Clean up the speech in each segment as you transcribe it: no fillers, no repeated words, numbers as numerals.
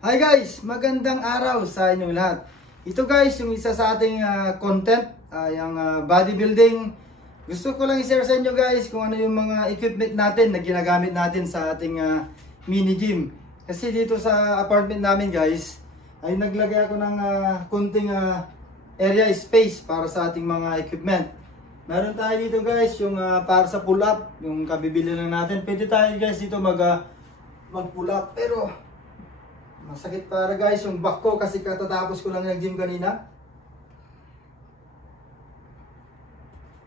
Hi guys! Magandang araw sa inyong lahat. Ito guys, yung isa sa ating content, yung bodybuilding. Gusto ko lang i-share sa inyo guys kung ano yung mga equipment natin na ginagamit natin sa ating mini gym. Kasi dito sa apartment namin guys, ay naglagay ako ng kunting area space para sa ating mga equipment. Meron tayo dito guys, yung para sa pull up, yung kabibili lang natin. Pwede tayo guys dito mag pull up, pero masakit para guys yung back ko kasi katatapos ko lang nag-gym kanina.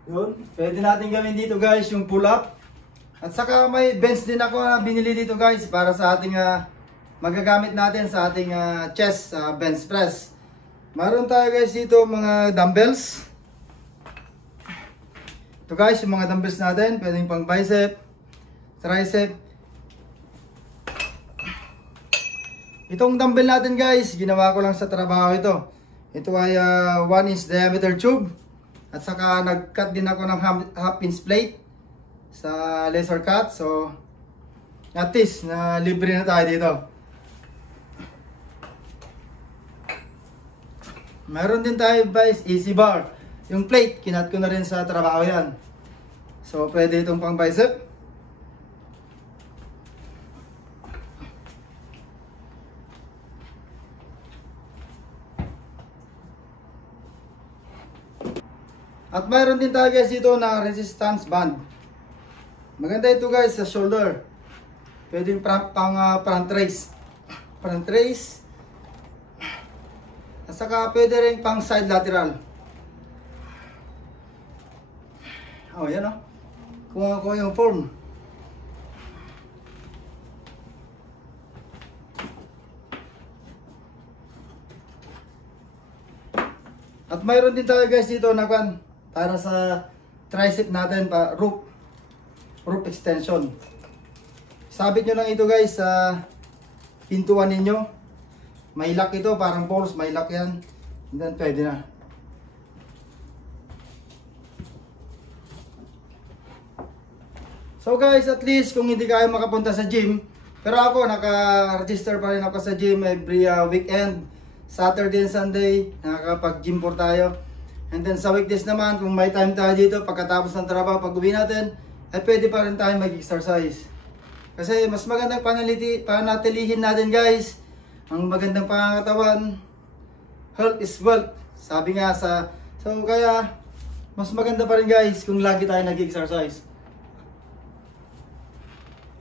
Yun, pwede natin gawin dito guys yung pull up. At saka may bench din ako na binili dito guys para sa ating magagamit natin sa ating chest bench press. Meron tayo guys dito mga dumbbells. Ito guys yung mga dumbbells natin, pwedeng pang bicep, tricep. Itong dumbbell natin guys, ginawa ko lang sa trabaho ito. Ito ay 1-inch diameter tube. At saka nag-cut din ako ng half-inch plate sa laser cut. So, at least, na libre na tayo dito. Meron din tayo guys, easy bar. Yung plate, kinat ko na rin sa trabaho yan. So, pwede itong pang bicep. At mayroon din tayo guys dito na resistance band. Maganda ito guys sa shoulder. Pwede pang front raise. Front raise. At saka pwede rin pang side lateral. Oh, yan oh. Kung ako yung form. At mayroon din tayo guys dito na para sa tricep natin, rope extension. Sabit nyo lang ito guys sa pintuan ninyo. May lock ito, parang poles, may lock yan. And then pwede na. So guys, at least kung hindi kayo makapunta sa gym, pero ako naka-register pa rin ako sa gym every weekend, Saturday and Sunday, nakakapag-gym po tayo. And then sa weekdays naman, kung may time tayo dito, pagkatapos ng trabaho, pag uwi natin, ay pwede pa rin tayo mag-exercise. Kasi mas magandang panatilihin natin guys, ang magandang pangangatawan, health is wealth. Sabi nga so kaya, mas maganda pa rin guys kung lagi tayo nag-exercise.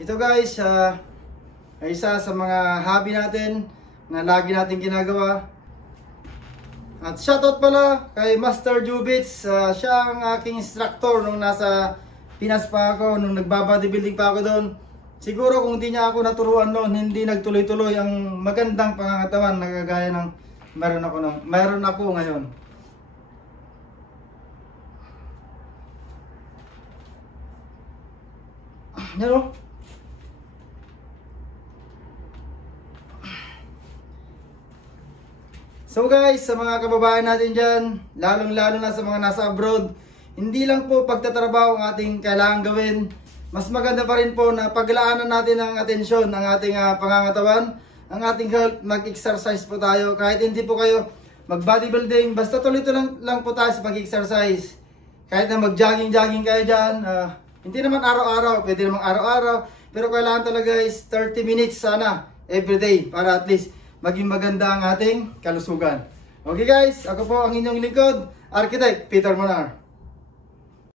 Ito guys, ay isa sa mga hobby natin, na lagi natin ginagawa. At shoutout pala kay Master Jubits, siya ang aking instructor nung nasa Pinas pa ako, nung nagbabodybuilding pa ako doon. Siguro kung hindi niya ako naturuan noon, hindi nagtuloy-tuloy ang magandang pangangatawan na kagaya ng meron ako ngayon. Yan o. So guys, sa mga kababayan natin dyan, lalong-lalo na sa mga nasa abroad, hindi lang po pagtatrabaho ang ating kailangan gawin. Mas maganda pa rin po na paglaanan natin ang atensyon ng ating pangangatawan, ang ating health, mag-exercise po tayo. Kahit hindi po kayo mag-bodybuilding, basta tuloy-tuloy lang po tayo sa pag-exercise. Kahit na mag-jogging-jogging kayo dyan, hindi naman araw-araw, pwede naman araw-araw, pero kailangan talaga is 30 minutes sana, everyday, para at least maging maganda ang ating kalusugan. Okay guys, ako po ang inyong lingkod, Architect Peter Monar.